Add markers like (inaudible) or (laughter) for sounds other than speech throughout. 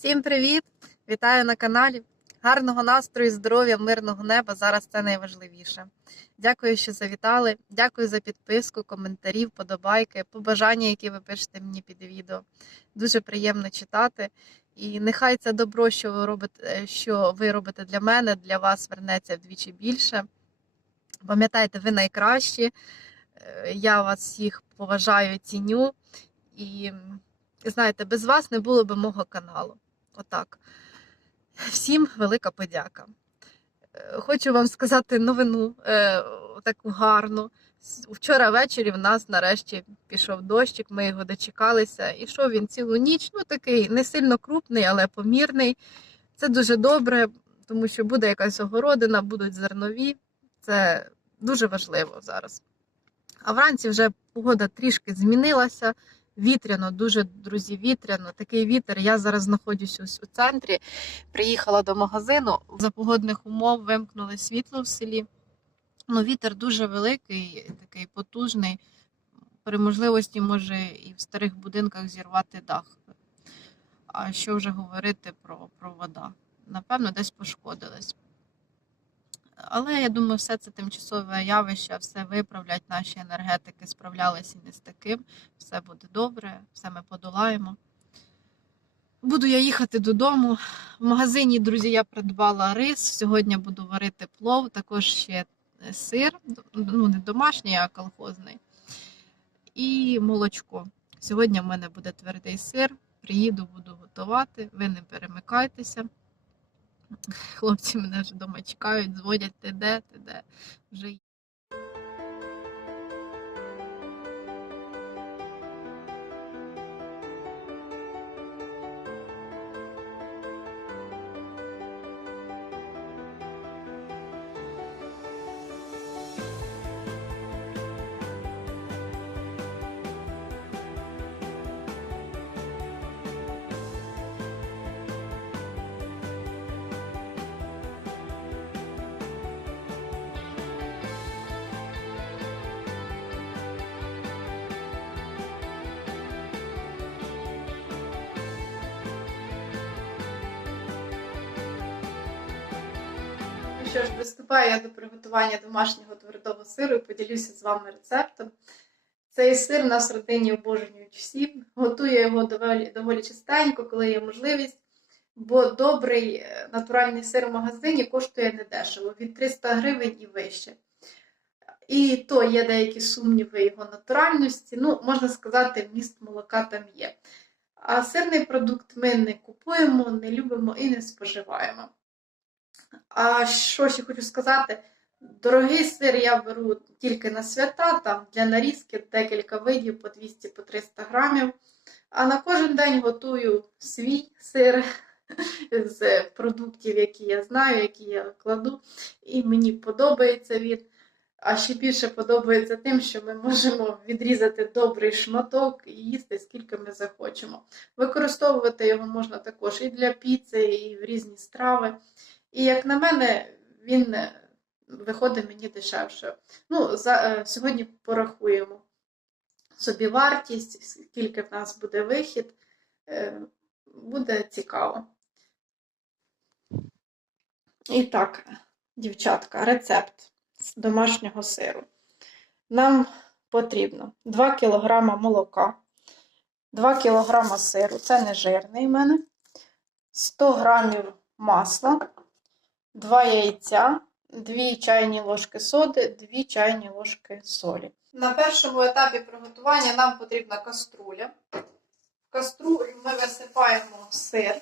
Всім привіт! Вітаю на каналі. Гарного настрою, здоров'я, мирного неба. Зараз це найважливіше. Дякую, що завітали. Дякую за підписку, коментарі, вподобайки, побажання, які ви пишете мені під відео. Дуже приємно читати. І нехай це добро, що ви робите, що ви робите для мене, для вас вернеться вдвічі більше. Пам'ятайте, ви найкращі. Е, Я вас всіх поважаю, ціню. І знаєте, без вас не було б мого каналу. Отак. Всім велика подяка. Е, Хочу вам сказати новину е, таку гарну. Вчора ввечері в нас нарешті пішов дощик, ми його дочекалися. Ішов він цілу ніч. Ну такий не сильно крупний, але помірний. Це дуже добре, тому що буде якась огородина, будуть зернові. Це дуже важливо зараз. А вранці вже погода трішки змінилася. Вітряно, дуже друзі, вітряно. Такий вітер. Я зараз знаходжусь ось у центрі. Приїхала до магазину. За погодних умов вимкнули світло в селі. Ну, вітер дуже великий, такий потужний. При можливості може і в старих будинках зірвати дах. А що вже говорити про провода? Напевно, десь пошкодились. Але я думаю, все це тимчасове явище, все виправлять. Наші енергетики справлялися не з таким. Все буде добре, все ми подолаємо. Буду я їхати додому. В магазині, друзі, я придбала рис. Сьогодні буду варити плов, також ще е, сир, ну не домашній, а колхозний. І молочко. Сьогодні в мене буде твердий сир. Приїду, буду готувати. Ви не перемикайтеся. Хлопці мене вже вдома чекають, дзвонять, ти де, ти де. Вже що ж, приступаю я до приготування домашнього твердого сиру і поділюся з вами рецептом. Цей сир нас в родині обожнюють всі. Готую його доволі, доволі частенько, коли є можливість. Бо добрий е, натуральний сир в магазині коштує недешево, від 300 гривень і вище. І то є деякі сумніви його натуральності. Ну, можна сказати, вміст молока там є. А сирний продукт ми не купуємо, не любимо і не споживаємо. А що ще хочу сказати? Дорогий сир я беру тільки на свята, там для нарізки декілька видів по 200-300 грамів. А на кожен день готую свій сир з продуктів, які я знаю, які я кладу. І мені подобається він. А ще більше подобається тим, що ми можемо відрізати добрий шматок і їсти скільки ми захочемо. Використовувати його можна також і для піци, і в різні страви. І як на мене, він е, виходить мені дешевше. Ну, за, е, сьогодні порахуємо собі вартість, скільки в нас буде вихід. Е, буде цікаво. І так, дівчатка, рецепт з домашнього сиру. Нам потрібно 2 кг молока, 2 кг сиру, це не жирний в мене, 100 г масла, 2 яйця, 2 чайні ложки соди, 2 чайні ложки солі. На першому етапі приготування нам потрібна каструля. В каструлю ми висипаємо сир.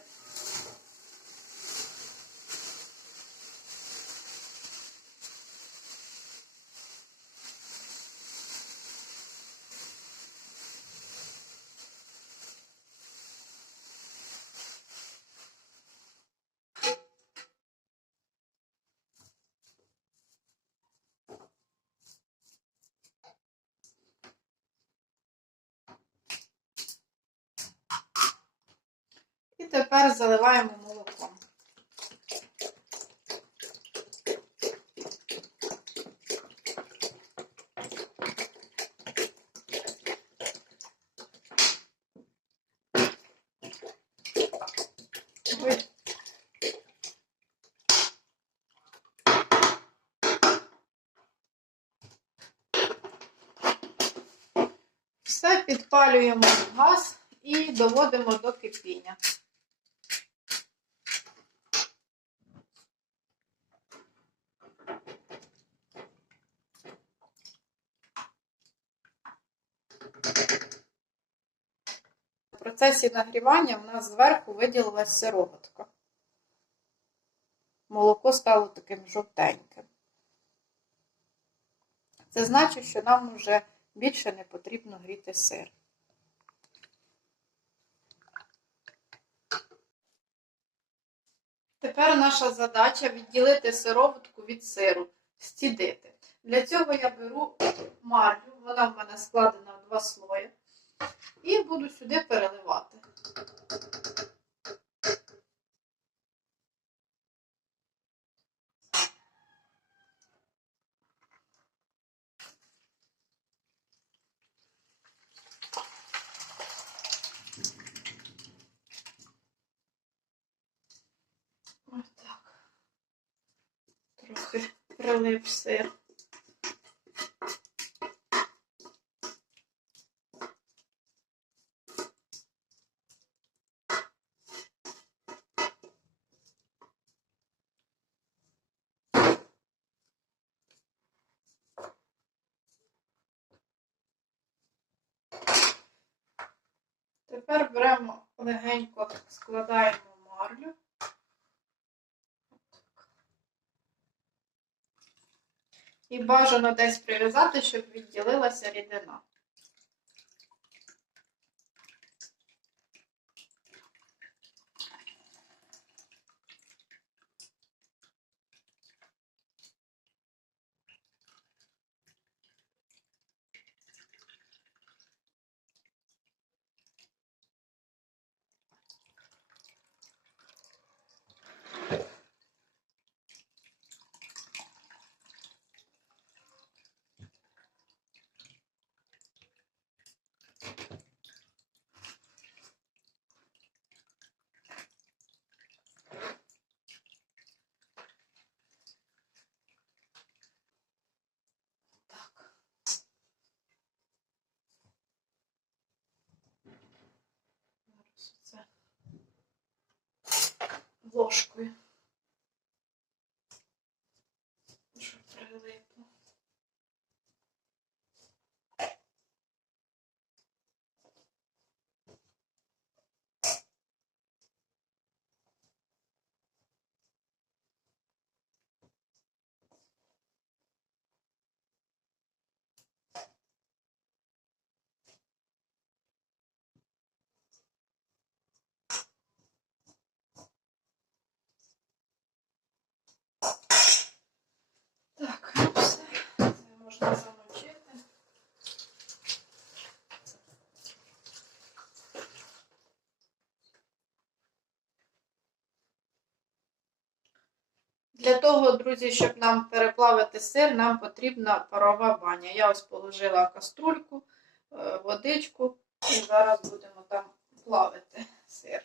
І тепер заливаємо молоком. Все підпалюємо газ і доводимо до кипіння. Процесі нагрівання в нас зверху виділилась сироватка. Молоко стало таким жовтеньким. Це значить, що нам вже більше не потрібно гріти сир. Тепер наша задача відділити сироватку від сиру, стідити. Для цього я беру марлю, вона в мене складена в два слої, і буду сюди переливати. Ось так. Трохи прилив сир. Складаємо марлю. І бажано десь прив'язати, щоб відділилася рідина. Ложкою. Щоб прилипло. Так, ну все. Це можна замочити. Для того, друзі, щоб нам переплавити сир, нам потрібна парова баня. Я ось положила каструльку, е, водичку і зараз будемо там плавити сир.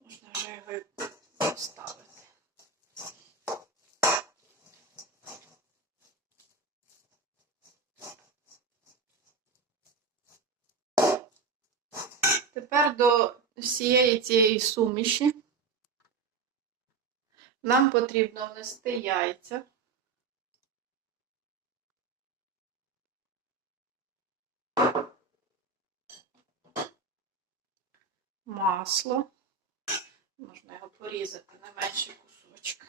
Можна вже його поставити. Тепер до всієї цієї суміші нам потрібно внести яйця. Масло. Можна його порізати на менші кусочки.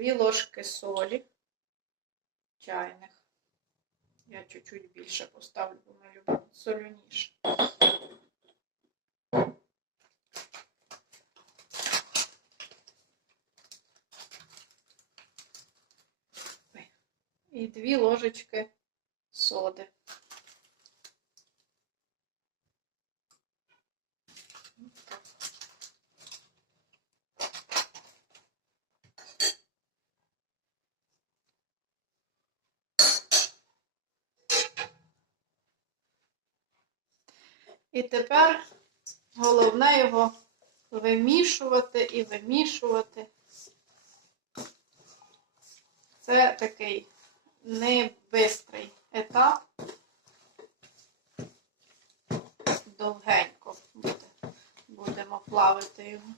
Дві ложки солі чайних. Я чуть-чуть більше поставлю, бо ми люблю солюніше. І дві ложечки соди. І тепер головне його вимішувати і вимішувати. Це такий не бистрий етап. Довгенько буде. Будемо плавити його.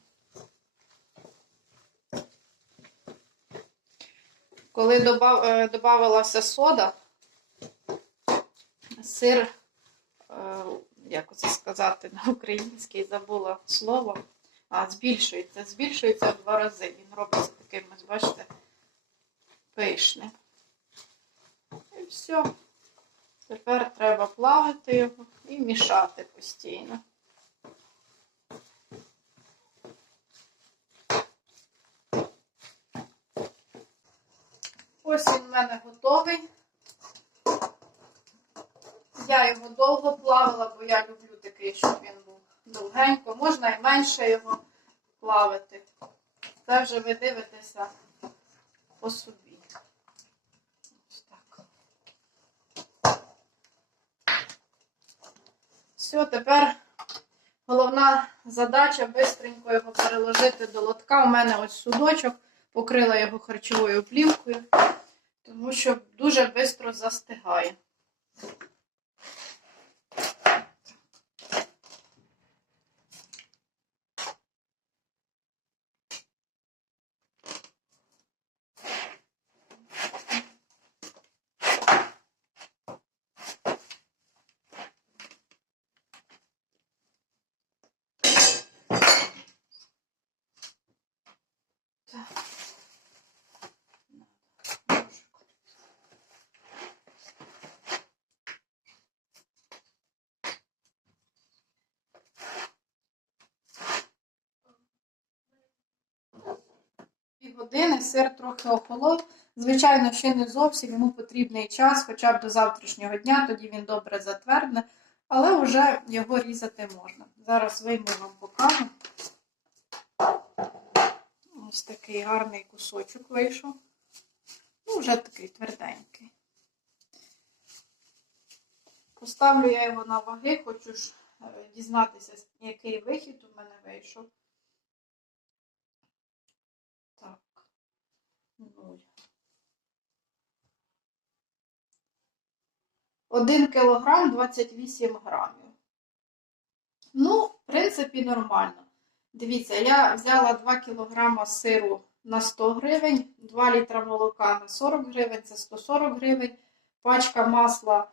Коли добав, е, додавалася сода, сир, е, як це сказати на українській, забула слово, а збільшується, збільшується в два рази. Він робиться таким, ось бачите, пишним. І все. Тепер треба плавити його і мішати постійно. Ось він в мене готовий. Я його довго плавила, бо я люблю такий, щоб він був довгенько. Можна і менше його плавити. Це вже ви дивитеся по собі. Ось так. Все, тепер головна задача бистренько його переложити до лотка. У мене ось судочок, покрила його харчовою плівкою, тому що дуже швидко застигає. Години сир трохи охолов. Звичайно, ще не зовсім йому потрібний час, хоча б до завтрашнього дня, тоді він добре затвердне, але вже його різати можна. Зараз вийму вам покажу. Ось такий гарний кусочок вийшов. Ну, вже такий тверденький. Поставлю я його на ваги, хочу ж е, дізнатися, який вихід у мене вийшов. 1 кг 28 грамів. Ну, в принципі, нормально. Дивіться, я взяла 2 кг сиру на 100 гривень, 2 літра молока на 40 гривень, це 140 гривень, пачка масла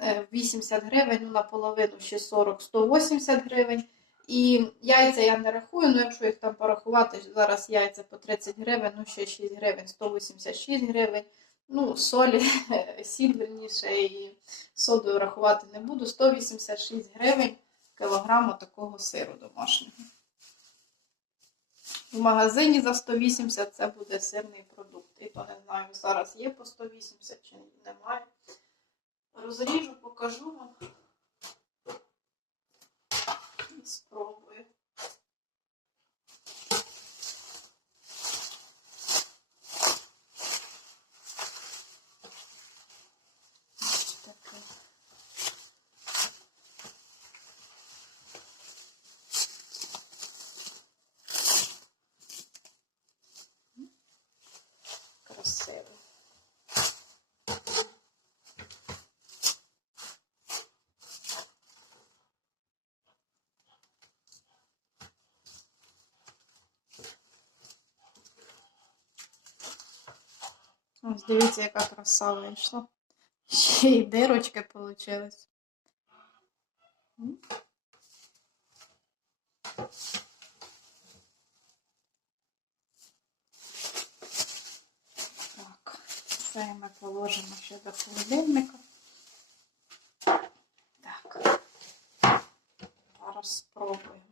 е, 80 гривень, ну, наполовину ще 40, 180 гривень. І яйця я не рахую, ну якщо їх там порахувати, зараз яйця по 30 гривень, ну ще 6 гривень, 186 гривень. Ну, солі, (laughs) сіль, верніше, і содою рахувати не буду. 186 гривень кілограму такого сиру домашнього. В магазині за 180 це буде сирний продукт. І то не знаю, зараз є по 180 чи немає. Розріжу, покажу вам. І спробую. Ось дивіться, яка краса вийшла. Ще й дирочки вийшли. Так, це ми положимо ще до холодильника. Так. Зараз спробуємо.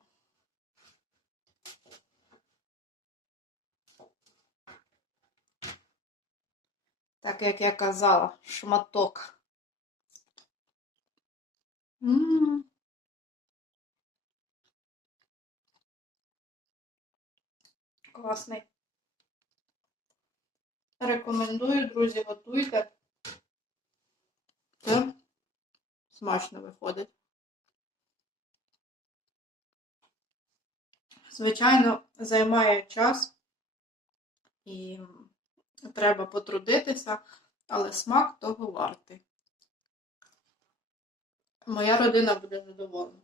Так як я казала, шматок. М. Класний. Рекомендую, друзі, готуйте. Це смачно виходить. Звичайно, займає час і треба потрудитися, але смак того вартий. Моя родина буде задоволена.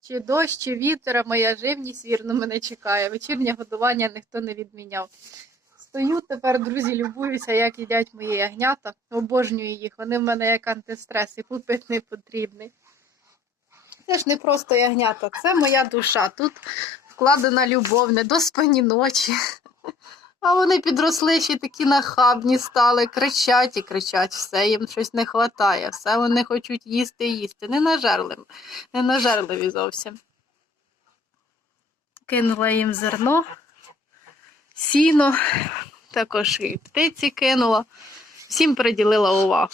Чи дощ, чи вітер, моя живність вірно мене чекає. Вечірнє годування ніхто не відміняв. Стою тепер, друзі, любуюся, як їдять мої ягнята. Обожнюю їх. Вони в мене як антистрес, і купити не потрібний. Це ж не просто ягнята, це моя душа. Тут вкладена любов, недоспані ночі. А вони підросли ще такі нахабні стали, кричать і кричать, все їм щось не вистачає, все вони хочуть їсти і їсти. Не нажерливі, не нажерливі зовсім. Кинула їм зерно, сіно, також і птиці кинула. Всім приділила увагу.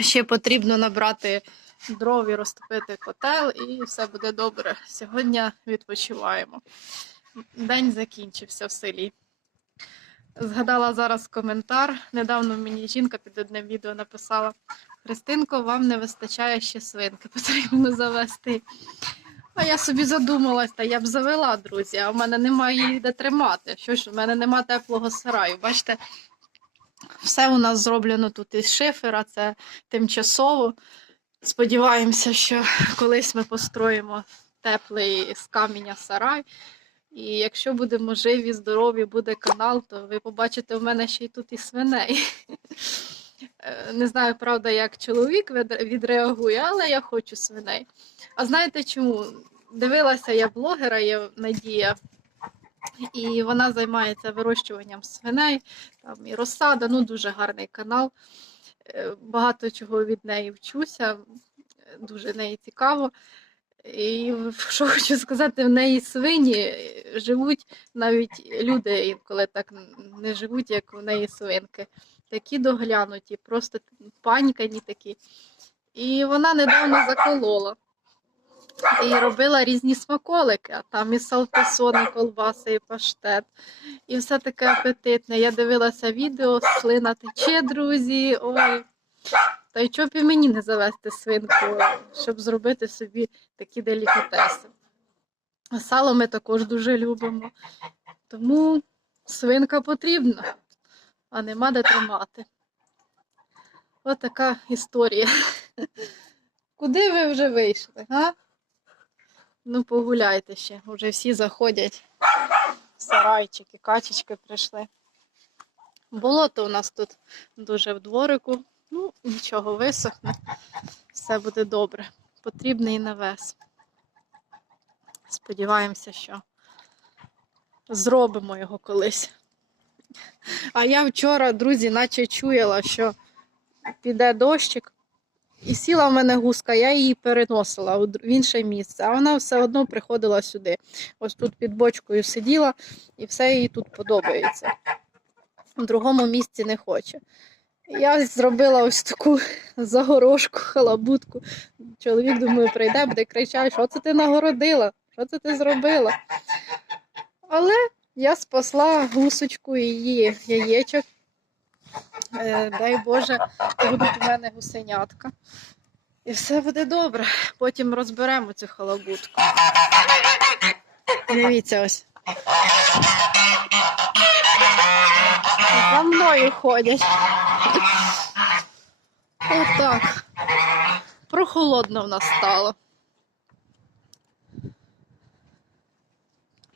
Ще потрібно набрати дров і розтопити котел, і все буде добре. Сьогодні відпочиваємо. День закінчився в селі. Згадала зараз коментар. Недавно мені жінка під одним відео написала: Христинко, вам не вистачає ще свинки, (laughs) потрібно завести. А я собі задумалась, та я б завела, друзі, а в мене немає її де тримати. Що ж, в мене немає теплого сараю. Бачите, все у нас зроблено тут із шифера, це тимчасово. Сподіваємося, що (laughs) колись ми построїмо теплий з каменя сарай. І якщо будемо живі, здорові, буде канал, то ви побачите в мене ще й тут і свиней. (laughs) Е, Не знаю, правда, як чоловік відреагує, але я хочу свиней. А знаєте чому? Дивилася я блогера, є Надія, і вона займається вирощуванням свиней, там і розсада, ну дуже гарний канал. Е, Багато чого від неї вчуся, дуже неї цікаво. І (laughs) що хочу сказати, в неї свині живуть навіть люди інколи так не живуть, як у неї свинки. Такі доглянуті, просто панькані такі. І вона недавно заколола і робила різні смаколики, а там і салтасон, і колбаси, і паштет. І все таке апетитне. Я дивилася відео, слина тече, друзі. Ой. Та й чого б і мені не завести свинку, щоб зробити собі такі делікатеси. А Сало ми також дуже любимо. Тому свинка потрібна, а нема де тримати. Ось така історія. Куди ви вже вийшли? А? Ну, погуляйте ще. Уже всі заходять. Сарайчики, качечки прийшли. Болото у нас тут дуже в дворику. Ну, нічого, висохне. Все буде добре. Потрібний навес. Сподіваємося, що зробимо його колись. А я вчора, друзі, наче чуяла, що піде дощик. І сіла в мене гуска, я її переносила в інше місце, а вона все одно приходила сюди. Ось тут під бочкою сиділа, і все їй тут подобається. В другому місці не хоче. Я зробила ось таку загорожку, халабутку. Чоловік, думаю, прийде, буде кричати, що це ти нагородила, що це ти зробила. Але я спасла гусочку її яєчок. Е, дай Боже, будуть у мене гусенятка. І все буде добре. Потім розберемо цю халабутку. Дивіться ось. За мною ходять. Отак. Прохолодно в нас стало.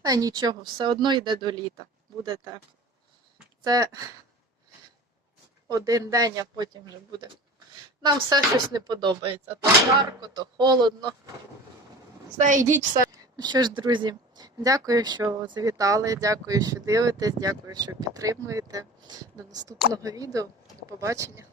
Та нічого, все одно йде до літа. Буде тепло. Це один день, а потім вже буде. Нам все щось не подобається. То жарко, то холодно. Все, йдіть, все. Ну що ж, друзі, дякую, що завітали, дякую, що дивитесь, дякую, що підтримуєте. До наступного відео. До побачення.